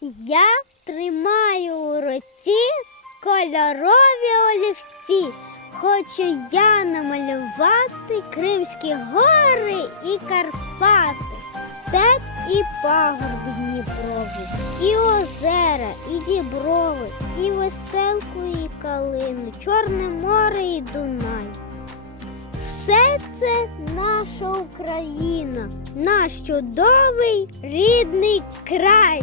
Я тримаю у руці кольорові олівці. Хочу я намалювати Кримські гори і Карпати, степ і пагорбі Дніпрові, і озера, і діброви, і Веселку, і калину, чорне море і Дунай. Все це наша Україна, наш чудовий рідний край.